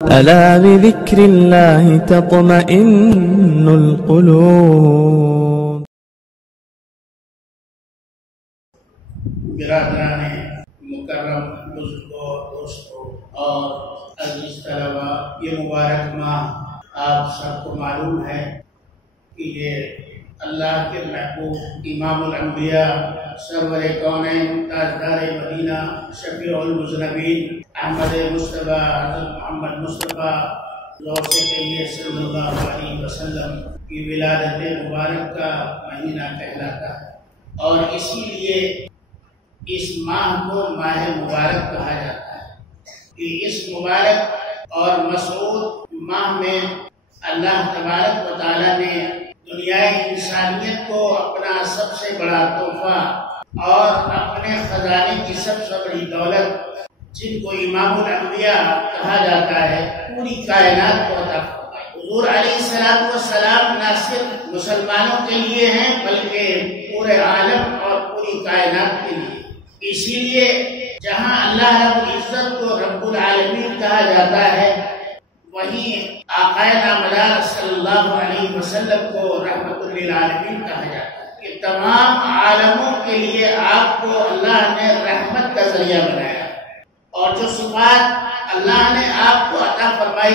ألا بذكر الله تطمئن القلوب. برادران مکرم، بزرگوں، دوستوں اور عزیز طلبہ، یہ مبارک ماہ آپ سب کو معلوم ہے کہ یہ اللہ کے محبوب امام الانبیاء، سرور کونین، تاجدار مدینہ، شفیع المذنبین، احمد مصطفیٰ، حضرت محمد مصطفیٰ غوث کیمیہ صلی اللہ علیہ وسلم کی ولادت مبارک کا مہینہ کہلاتا ہے، اور اسی لیے اس ماہ کو ماہ مبارک کہا جاتا ہے کہ اس مبارک اور مسعود ماہ میں اللہ تبارک و تعالیٰ نے دنیائے انسانیت کو اپنا سب سے بڑا تحفہ اور اپنے خزانے کی سب سے بڑی دولت، جن کو امام الانبیاء کہا جاتا ہے، پوری کائنات کو عطا فرمائی۔ حضور علیہ السلام نہ صرف مسلمانوں کے لیے ہیں بلکہ پورے عالم اور پوری کائنات کے لیے۔ اسی لیے جہاں اللہ رب العزت کو رب العالمین کہا جاتا ہے، وہیں آقا نامدار صلی اللہ علیہ وسلم کو رحمت للعالمین کہا جاتا ہے کہ تمام عالموں کے لیے آپ کو اللہ نے رحمت کا ذریعہ بنایا، اور جو صفات اللہ نے آپ کو عطا فرمائی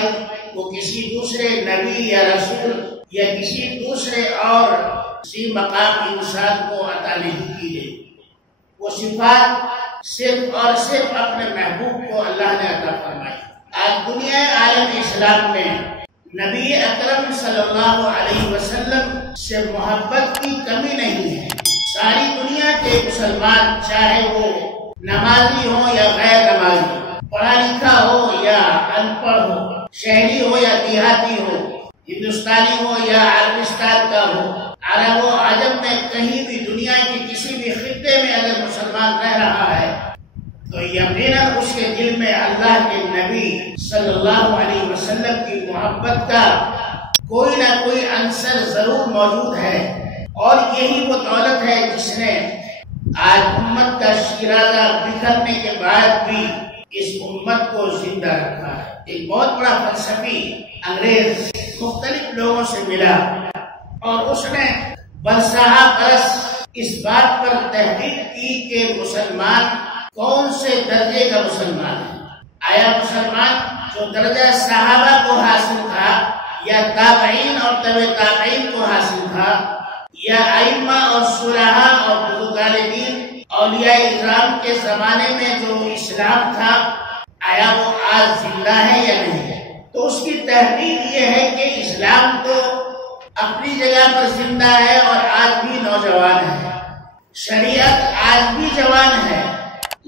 وہ کسی دوسرے نبی یا رسول یا کسی دوسرے اور کسی مقام انسان کو عطا نہیں کی گئی۔ وہ صفات صرف اور صرف اپنے محبوب کو اللہ نے عطا فرمائی۔ آج دنیا عالم اسلام میں نبی اکرم صلی اللہ علیہ وسلم سے محبت کی کمی نہیں ہے۔ ساری دنیا کے مسلمان، چاہے وہ نمازی ہو یا غیر نمازی، پڑھا لکھا ہو یا ان پڑھ ہو، شہری ہو یا دیہاتی ہو، ہندوستانی ہو یا عربستان کا ہو، عرب و عجم میں کہیں بھی دنیا کے کسی بھی خطے میں اگر مسلمان رہ رہا ہے تو یقیناً اس کے دل میں اللہ کے نبی صلی اللہ علیہ وسلم کی محبت کا کوئی نہ کوئی عنصر ضرور موجود ہے، اور یہی وہ دولت ہے جس نے آج امت کا شیرازہ بکھرنے کے بعد بھی اس امت کو زندہ رکھا ہے۔ ایک بہت بڑا فلسفی انگریز مختلف لوگوں سے ملا اور اس نے برسہ برس اس بات پر تحقیق کی کہ مسلمان کون سے درجے کا مسلمان ہے۔ آیا مسلمان جو درجہ صحابہ کو حاصل تھا، یا تابعین اور تبع تابعین کو حاصل تھا، یا ائمہ اور صلحاء اور بزرگان دین اولیاء اکرام کے زمانے میں جو اسلام تھا، آیا وہ آج زندہ ہے یا نہیں ہے؟ تو اس کی تحقیق یہ ہے کہ اسلام تو اپنی جگہ پر زندہ ہے اور آج بھی نوجوان ہے، شریعت آج بھی جوان ہے،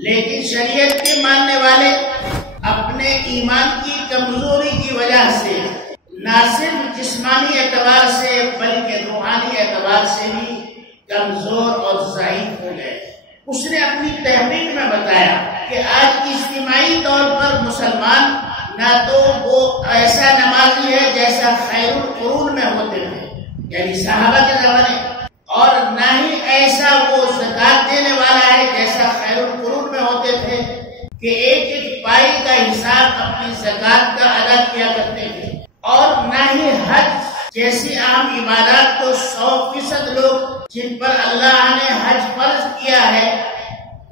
لیکن شریعت کے ماننے والے اپنے ایمان کی کمزوری کی وجہ سے نہ صرف جسمانی اعتبار سے بلکہ روحانی اعتبار سے بھی کمزور اور ضعیف ہو گئے۔ اس نے اپنی تحقیق میں بتایا کہ آج اجتماعی طور پر مسلمان نہ تو وہ ایسا نمازی ہے جیسا خیر القرون میں ہوتے تھے، یعنی صحابہ کے زمانے، اور نہ ہی ایسا وہ زکات دینے والا ہے جیسا خیر القرون میں ہوتے تھے کہ ایک ایک پائی کا حساب اپنی زکات کا ادا کیا کرتے تھے، اور نہ ہی حج جیسی عام عبادات کو 100% لوگ جن پر اللہ نے حج فرض کیا ہے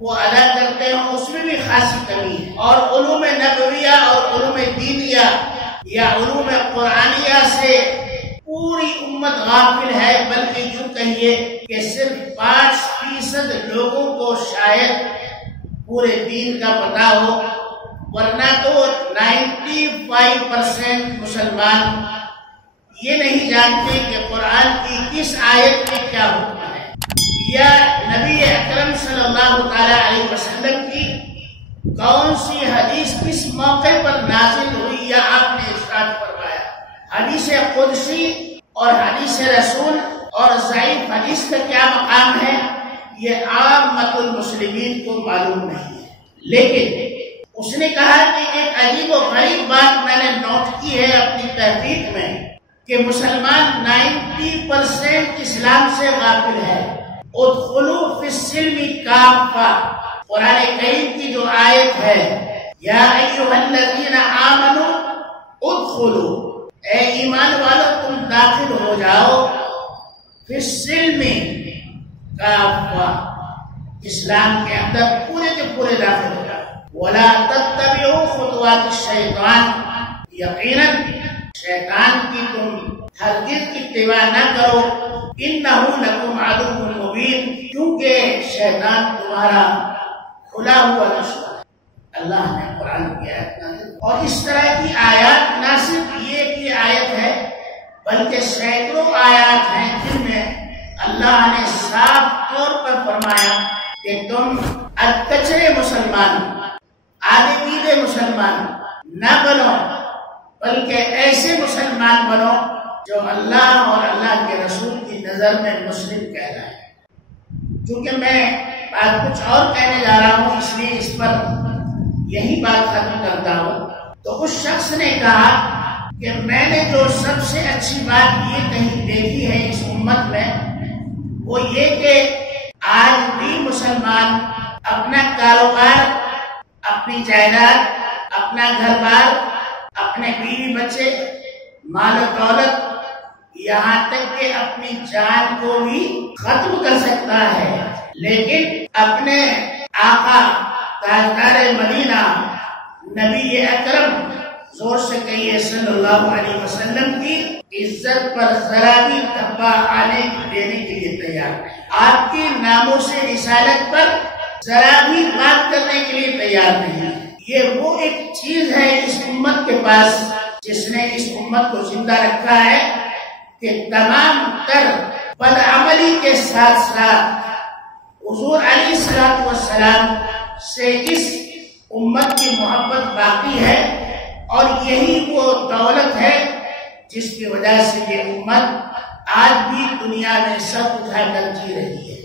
وہ ادا کرتے ہیں، اس میں بھی خاصی کمی ہے۔ اور علوم نبویہ اور علوم دینیہ یا علوم قرآنیہ سے پوری امت غافل ہے، بلکہ یوں کہیے کہ صرف 5% لوگوں کو شاید پورے دین کا پتہ ہو، ورنہ تو 95% مسلمان یہ نہیں جانتے کہ قرآن کی کس آیت میں کیا حکم ہے، یا نبی اکرم صلی اللہ تعالیٰ علیہ وسلم کی کون سی حدیث کس موقع پر نازل ہوئی یا آپ نے ارشاد فرمایا۔ حدیث قدسی اور حدیث رسول اور ضعیف حدیث کا کیا مقام ہے یہ عامۃ المسلمین کو معلوم نہیں ہے۔ لیکن اس نے کہا کہ ایک عجیب و غریب بات میں نے نوٹ کی ہے اپنی تحقیق میں کہ مسلمان 90% اسلام سے غافل ہے۔ ادخلوا فی السلم کافہ، قرآن کریم کی جو آیت ہے، یا ایھا الذین آمنوا ادخلو اے ایمان والو تم داخل ہو جاؤ فی السلم کافہ اسلام کے اندر پورے کے پورے داخل ہو جاؤ ولا تتبعوا خطوات الشیطان یقیناً شیطان کی تم ہرگز اتباع نہ کرو انہ لکم عدو مبین کیونکہ شیطان تمہارا کھلا ہوا دشمن ہے۔ اللہ نے قرآن کی آیت نازل اور اس طرح کی آیات نہ صرف یہ کی آیت ہے بلکہ سینکڑوں آیات ہیں جن میں اللہ نے صاف طور پر فرمایا کہ تم اکچرے مسلمان آدھے پیلے مسلمان نہ بنو بلکہ ایسے مسلمان بنو جو اللہ اور اللہ کے رسول کی نظر میں مسلم کہلائے۔ چونکہ میں بات کچھ اور کہنے جا رہا ہوں اس لیے اس پر یہی بات ختم کرتا ہوں۔ تو اس شخص نے کہا کہ میں نے جو سب سے اچھی بات یہ کہیں دیکھی ہے اس امت میں وہ یہ کہ آج بھی مسلمان اپنا کاروبار، اپنی جائیداد، اپنا گھر بار، اپنے بیوی بچے، مال و دولت، یہاں تک کہ اپنی جان کو بھی ختم کر سکتا ہے، لیکن اپنے آقا تاجدار مدینہ نبی اکرم زور سے کہیے صلی اللہ علیہ وسلم کی عزت پر ذرا بھی دھبا آنے دینے کے لیے تیار نہیں، آپ کے ناموں سے رسالت پر ذرا بھی بات کرنے کے لیے تیار نہیں۔ یہ وہ ایک چیز ہے اس امت کے پاس جس نے اس امت کو زندہ رکھا ہے کہ تمام تر بدعملی کے ساتھ ساتھ حضور علیہ السلام سے اس امت کی محبت باقی ہے، اور یہی وہ دولت ہے جس کی وجہ سے یہ امت آج بھی دنیا میں سر اٹھا کر جی رہی ہے۔